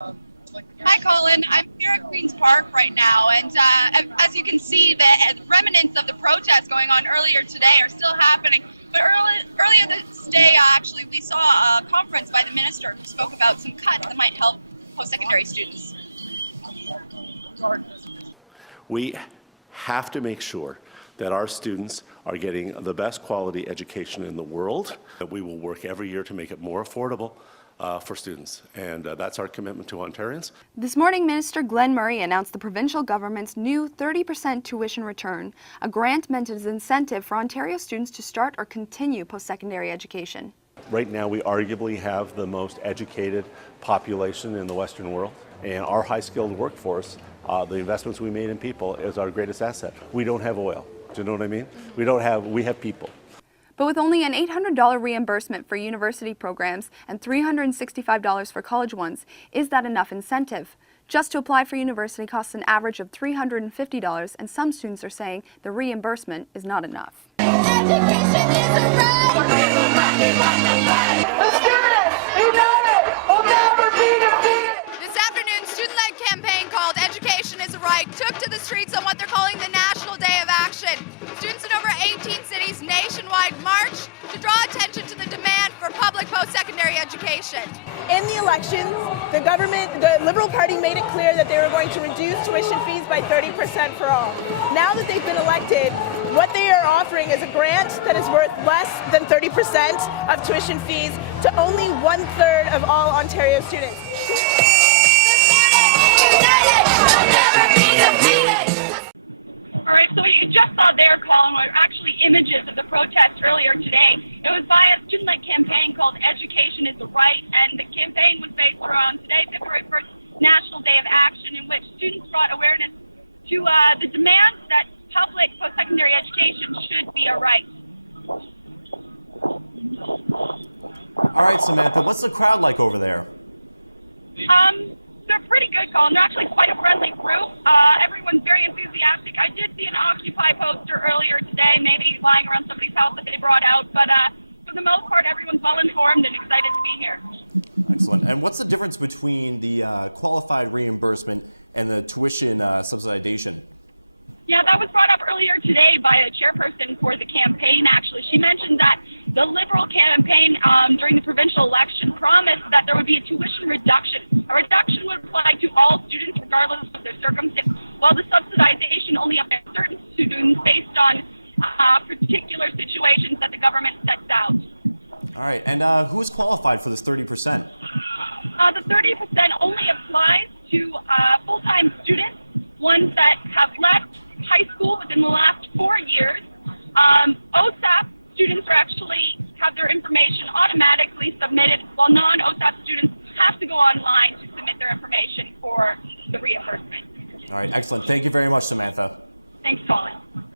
Hi, Colin. I'm here at Queenspark right now, and as you can see, the remnants of the protests going on earlier today are still happening. But earlier this day, actually, we saw a conference by the minister who spoke about some cuts that might help post-secondary students. We have to make sure that our students are getting the best quality education in the world. That we will work every year to make it more affordable for students, and that's our commitment to Ontarians. This morning, Minister Glen Murray announced the provincial government's new 30% tuition return, a grant meant as an incentive for Ontario students to start or continue post-secondary education. Right now, we arguably have the most educated population in the Western world, and our high-skilled workforce, the investments we made in people, is our greatest asset. We don't have oil. Do you know what I mean? We have people. But with only an $800 reimbursement for university programs and $365 for college ones, is that enough incentive? Just to apply for university costs an average of $350, and some students are saying the reimbursement is not enough. This afternoon, student-led campaign called Education is a Right took to the streets on what they're calling the National Day of Action. Students in over 18 cities nationwide marched to draw attention to the demand for public post-secondary education. In the elections, the Liberal Party made it clear that they were going to reduce tuition fees by 30% for all. Now that they've been elected, what they are offering is a grant that is worth less than 30% of tuition fees to only 1/3 of all Ontario students. All right, so what you just saw there, Colin, were actually images of the protests earlier today. It was by a student-led campaign called Education is a Right, and the campaign was based around today, February 1st, National Day of Action, in which students brought awareness to the demands that public post-secondary education should be a right. All right, Samantha, what's the crowd like over there? They're pretty good, Colin. They're actually quite a friendly group. Everyone's very enthusiastic. I did see an Occupy poster earlier today, maybe lying around somebody's house that they brought out, but for the most part, everyone's well informed and excited to be here. Excellent. And what's the difference between the qualified reimbursement and the tuition subsidization? Yeah, that was brought up earlier today by a chairperson for the campaign, actually. She mentioned that the Liberal campaign during the provincial election promised that there would be a tuition reduction. A reduction would apply to all students regardless of their circumstance, while the subsidization only applies to certain students based on particular situations that the government sets out. All right, and who is qualified for this 30%? The 30% only applies to full-time students, ones that have left high school within the last 4 years. OSAP students have their information automatically submitted, while non-OSAP students have to go online to submit their information for the reimbursement. All right, excellent. Thank you very much, Samantha. Thanks, Colin.